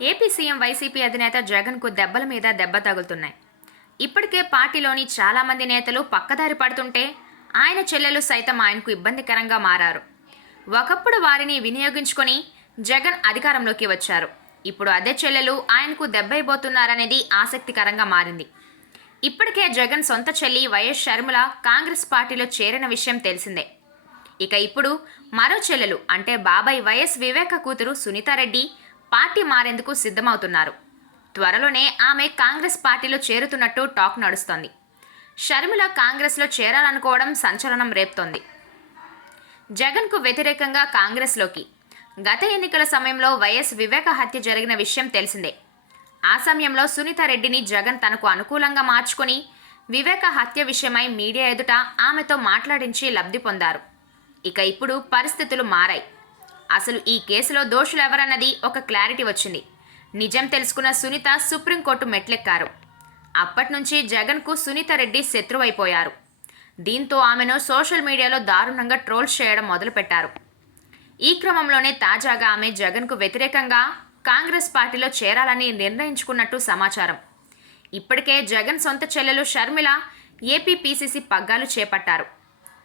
AP CM YCP అధినేత జగన్కు దెబ్బల మీద దెబ్బ తగులుతున్నాయి. ఇప్పటికే పార్టీలోని చాలామంది నేతలు పక్కదారి పడుతుంటే ఆయన చెల్లెలు సైతం ఆయనకు ఇబ్బందికరంగా మారారు. ఒకప్పుడు వారిని వినియోగించుకొని జగన్ అధికారంలోకి వచ్చారు. ఇప్పుడు అదే చెల్లెలు ఆయనకు దెబ్బైపోతున్నారనేది ఆసక్తికరంగా మారింది. ఇప్పటికే జగన్ సొంత చెల్లి వైఎస్ షర్మిల కాంగ్రెస్ పార్టీలో చేరిన విషయం తెలిసిందే. ఇక ఇప్పుడు మరో చెల్లెలు అంటే బాబాయ్ వైఎస్ వివేక కూతురు సునీతారెడ్డి పార్టీ మారేందుకు సిద్ధమవుతున్నారు. త్వరలోనే ఆమె కాంగ్రెస్ పార్టీలో చేరుతున్నట్టు టాక్ నడుస్తోంది. షర్మిల కాంగ్రెస్లో చేరాలనుకోవడం సంచలనం రేపుతోంది. జగన్కు వ్యతిరేకంగా కాంగ్రెస్లోకి గత ఎన్నికల సమయంలో వైఎస్ వివేక హత్య జరిగిన విషయం తెలిసిందే. ఆ సమయంలో సునీతారెడ్డిని జగన్ తనకు అనుకూలంగా మార్చుకొని వివేక హత్య విషయమై మీడియా ఎదుట ఆమెతో మాట్లాడించి లబ్ధి పొందారు. ఇక ఇప్పుడు పరిస్థితులు మారాయి. అసలు ఈ కేసులో దోషులెవరన్నది ఒక క్లారిటీ వచ్చింది. నిజం తెలుసుకున్న సునీత సుప్రీంకోర్టు మెట్లెక్కారు. అప్పట్నుంచి జగన్కు సునీతారెడ్డి శత్రువైపోయారు. దీంతో ఆమెను సోషల్ మీడియాలో దారుణంగా ట్రోల్స్ చేయడం మొదలుపెట్టారు. ఈ క్రమంలోనే తాజాగా ఆమె జగన్కు వ్యతిరేకంగా కాంగ్రెస్ పార్టీలో చేరాలని నిర్ణయించుకున్నట్టు సమాచారం. ఇప్పటికే జగన్ సొంత చెల్లెలు షర్మిల ఏపీ పీసీసీ పగ్గాలు చేపట్టారు.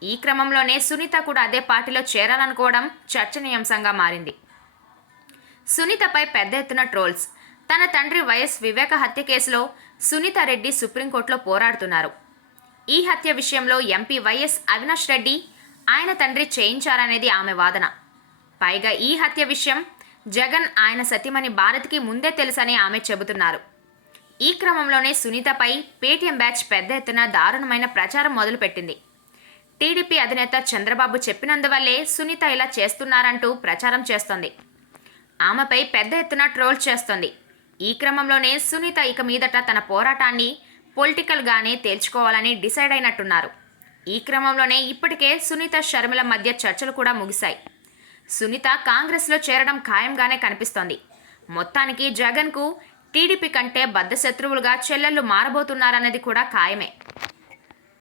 ఈ క్రమంలోనే సునీత కూడా అదే పార్టీలో చేరాలనుకోవడం చర్చనీయాంశంగా మారింది. సునీతపై పెద్ద ఎత్తున ట్రోల్స్. తన తండ్రి వైఎస్ వివేక హత్య కేసులో సునీతారెడ్డి సుప్రీంకోర్టులో పోరాడుతున్నారు. ఈ హత్య విషయంలో ఎంపీ వైఎస్ అవినాష్ రెడ్డి ఆయన తండ్రి చేయించారనేది ఆమె వాదన. పైగా ఈ హత్య విషయం జగన్ ఆయన సతీమణి భారత్కి ముందే తెలుసని ఆమె చెబుతున్నారు. ఈ క్రమంలోనే సునీతపై పేటీఎం బ్యాచ్ పెద్ద ఎత్తున దారుణమైన ప్రచారం మొదలుపెట్టింది. టీడీపీ అధినేత చంద్రబాబు చెప్పినందువల్లే సునీత ఇలా చేస్తున్నారంటూ ప్రచారం చేస్తోంది. ఆమెపై పెద్ద ఎత్తున ట్రోల్ చేస్తోంది. ఈ క్రమంలోనే సునీత ఇక మీదట తన పోరాటాన్ని పొలిటికల్గానే తేల్చుకోవాలని డిసైడ్ అయినట్టున్నారు. ఈ క్రమంలోనే ఇప్పటికే సునీత షర్మిల మధ్య చర్చలు కూడా ముగిశాయి. సునీత కాంగ్రెస్లో చేరడం ఖాయంగానే కనిపిస్తోంది. మొత్తానికి జగన్కు టీడీపీ కంటే బద్ధశత్రువులుగా చెల్లెళ్లు మారబోతున్నారన్నది కూడా ఖాయమే.